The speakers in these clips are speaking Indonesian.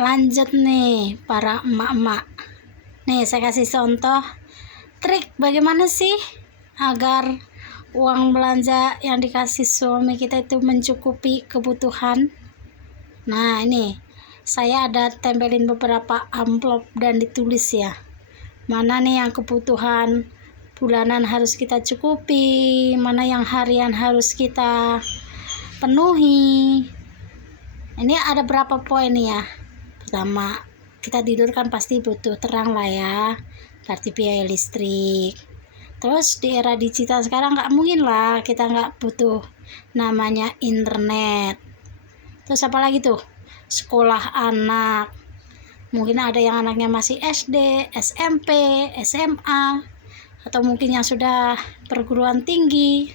Lanjut nih para emak-emak. Nih saya kasih contoh trik bagaimana sih agar uang belanja yang dikasih suami kita itu mencukupi kebutuhan. Nah ini saya ada tempelin beberapa amplop dan ditulis ya, mana nih yang kebutuhan bulanan harus kita cukupi, mana yang harian harus kita penuhi. Ini ada berapa poin nih ya. Pertama, kita tidur kan pasti butuh terang lah ya, berarti biaya listrik. Terus di era digital sekarang nggak mungkin lah kita nggak butuh namanya internet. Terus apa lagi tuh? Sekolah anak. Mungkin ada yang anaknya masih SD, SMP, SMA, atau mungkin yang sudah perguruan tinggi.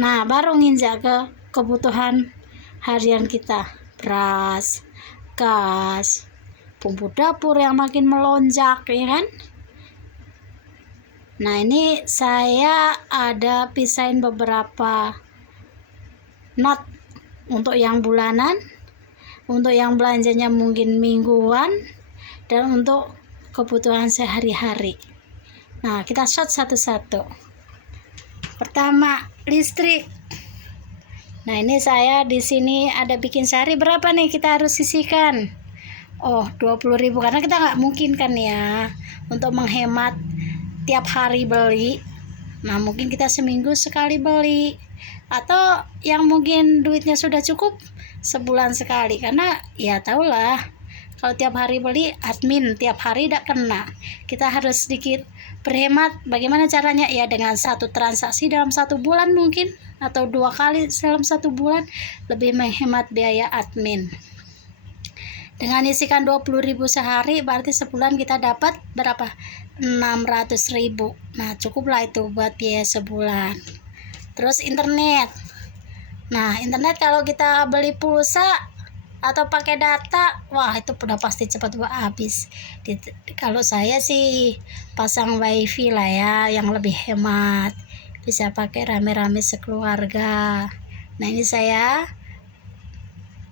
Nah, baru nginjak ke kebutuhan harian kita. Beras, gas, bumbu dapur yang makin melonjak, ya kan? Nah, ini saya ada pisahin beberapa not untuk yang bulanan, untuk yang belanjanya mungkin mingguan, dan untuk kebutuhan sehari-hari. Nah, kita shot satu-satu. Pertama, listrik. Nah, ini saya di sini ada bikin sehari berapa nih kita harus sisihkan. Oh, 20.000 karena kita nggak mungkin kan ya untuk menghemat tiap hari beli. Nah, mungkin kita seminggu sekali beli, atau yang mungkin duitnya sudah cukup sebulan sekali, karena ya tahulah kalau tiap hari beli admin tiap hari tidak kena. Kita harus sedikit berhemat. Bagaimana caranya? Ya dengan satu transaksi dalam satu bulan mungkin, atau 2 kali dalam satu bulan, lebih menghemat biaya admin. Dengan isikan 20.000 sehari, berarti sebulan kita dapat berapa? 600.000. Nah, cukuplah itu buat biaya sebulan. Terus internet. Nah, internet kalau kita beli pulsa atau pakai data, wah itu udah pasti cepat habis. Kalau saya sih pasang wifi lah ya, yang lebih hemat, bisa pakai rame-rame sekeluarga. Nah, ini saya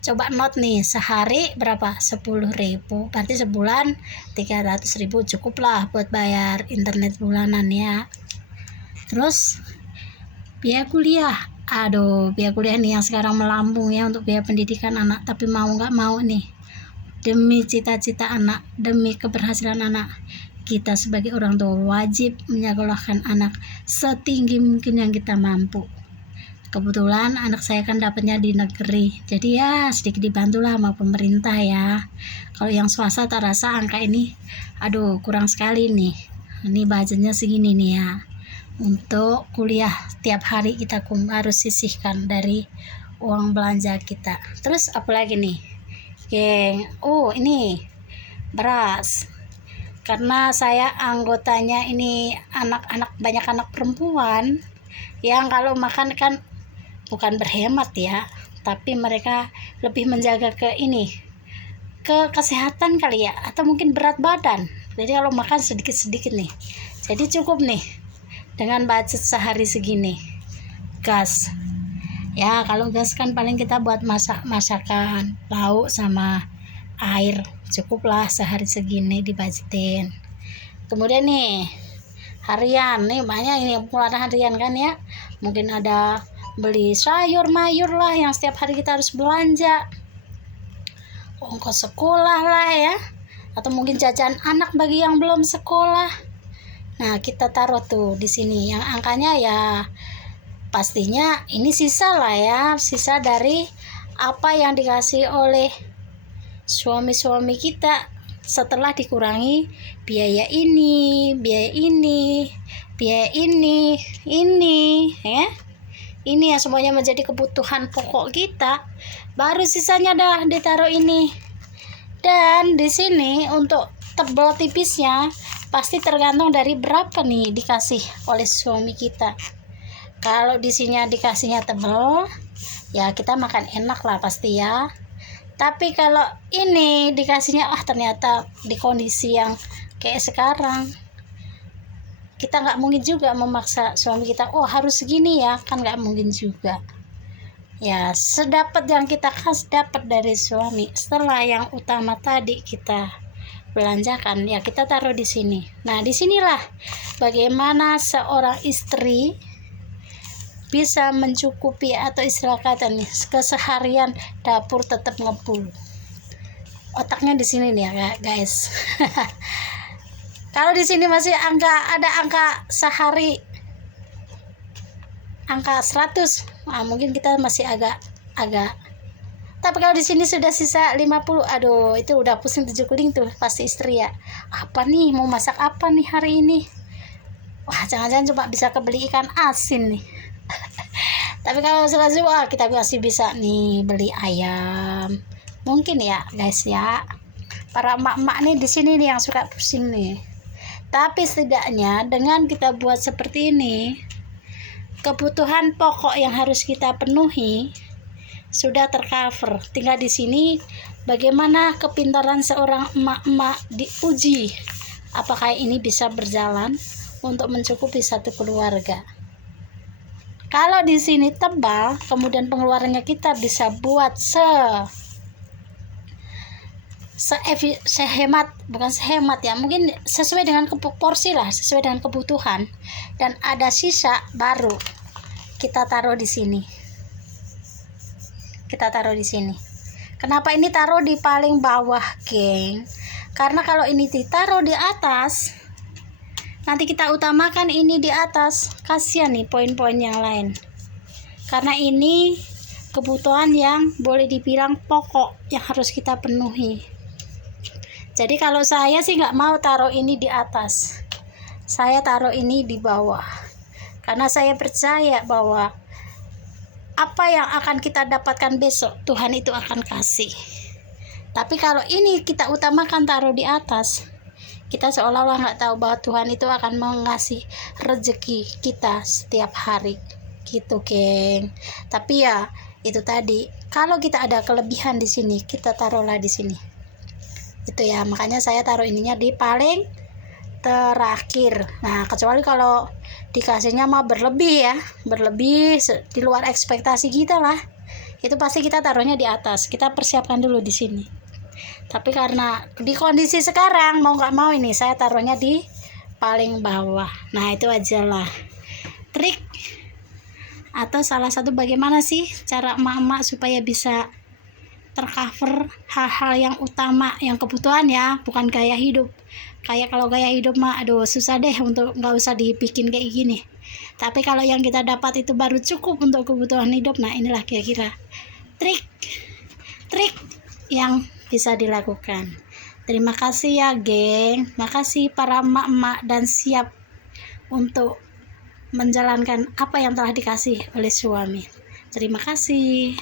coba not nih, sehari berapa? 10.000, berarti sebulan 300.000 cukup lah buat bayar internet bulanan ya. Terus biaya kuliah, biaya kuliah nih yang sekarang melambung ya, untuk biaya pendidikan anak. Tapi mau nggak mau nih, demi cita-cita anak, demi keberhasilan anak, kita sebagai orang tua wajib menyekolahkan anak setinggi mungkin yang kita mampu. Kebetulan anak saya kan dapatnya di negeri, jadi ya sedikit dibantulah sama pemerintah ya. Kalau yang swasta terasa angka ini kurang sekali nih. Ini budgetnya segini nih ya, untuk kuliah tiap hari kita harus sisihkan dari uang belanja kita. Terus apalagi nih, geng? Ini beras, karena saya anggotanya ini banyak anak perempuan yang kalau makan kan bukan berhemat ya, tapi mereka lebih menjaga ke kesehatan kali ya, atau mungkin berat badan. Jadi kalau makan sedikit-sedikit nih, jadi cukup nih dengan budget sehari segini. Gas ya, kalau gas kan paling kita buat masakan lauk sama air, cukuplah sehari segini dibudgetin. Kemudian nih harian, nih banyak ini pengeluaran harian kan ya, mungkin ada beli sayur mayur lah yang setiap hari kita harus belanja, ongkos sekolah lah ya, atau mungkin jajan anak bagi yang belum sekolah. Nah, kita taruh tuh di sini yang angkanya ya pastinya ini sisa lah ya, sisa dari apa yang dikasih oleh suami-suami kita setelah dikurangi biaya ini ya. Ini ya semuanya menjadi kebutuhan pokok kita, baru sisanya dah ditaruh ini. Dan di sini untuk tebal tipisnya pasti tergantung dari berapa nih dikasih oleh suami kita. Kalau di sini dikasihnya tebal, ya kita makan enak lah pasti ya. Tapi kalau ini dikasihnya ternyata di kondisi yang kayak sekarang, kita nggak mungkin juga memaksa suami kita harus segini ya, kan nggak mungkin juga. Ya, sedapat yang kita dapat dari suami. Setelah yang utama tadi kita belanjakan, ya kita taruh di sini. Nah, disinilah bagaimana seorang istri bisa mencukupi, atau istilah kata nih, keseharian dapur tetap ngebul. Otaknya di sini nih ya guys. Kalau di sini masih ada angka sehari angka 100, nah, mungkin kita masih agak. Tapi kalau di sini sudah sisa 50, aduh itu udah pusing 7 kuling tuh pasti istri ya. Apa nih, mau masak apa nih hari ini? Wah, jangan-jangan coba bisa kebeli ikan asin nih. Tapi kalau wah, kita masih bisa nih beli ayam. Mungkin ya guys ya. Para emak-emak nih di sini nih yang suka pusing nih. Tapi setidaknya dengan kita buat seperti ini, kebutuhan pokok yang harus kita penuhi sudah tercover. Tinggal di sini bagaimana kepintaran seorang emak-emak diuji. Apakah ini bisa berjalan untuk mencukupi satu keluarga? Kalau di sini tebal, kemudian pengeluarannya kita bisa buat sehemat, bukan sehemat ya, mungkin sesuai dengan porsi lah, sesuai dengan kebutuhan, dan ada sisa baru kita taruh di sini. Kenapa ini taruh di paling bawah, geng? Karena kalau ini ditaruh di atas, nanti kita utamakan ini di atas, kasihan nih poin-poin yang lain. Karena ini kebutuhan yang boleh dibilang pokok yang harus kita penuhi. Jadi kalau saya sih nggak mau taruh ini di atas, saya taruh ini di bawah. Karena saya percaya bahwa apa yang akan kita dapatkan besok, Tuhan itu akan kasih. Tapi kalau ini kita utamakan taruh di atas, kita seolah-olah nggak tahu bahwa Tuhan itu akan mengasih rezeki kita setiap hari gitu, geng. Tapi ya itu tadi, kalau kita ada kelebihan di sini, kita taruhlah di sini. Itu ya, makanya saya taruh ininya di paling terakhir. Nah, kecuali kalau dikasihnya mah berlebih di luar ekspektasi kita lah, itu pasti kita taruhnya di atas. Kita persiapkan dulu di sini. Tapi karena di kondisi sekarang mau nggak mau ini saya taruhnya di paling bawah. Nah, itu aja lah trik atau salah satu bagaimana sih cara emak-emak supaya bisa tercover hal-hal yang utama, yang kebutuhan ya, bukan gaya hidup. Kayak kalau gaya hidup mah aduh susah deh, untuk nggak usah dibikin kayak gini. Tapi kalau yang kita dapat itu baru cukup untuk kebutuhan hidup. Nah, inilah kira-kira trik yang bisa dilakukan. Terima kasih ya, geng. Makasih para emak-emak dan siap untuk menjalankan apa yang telah dikasih oleh suami. Terima kasih.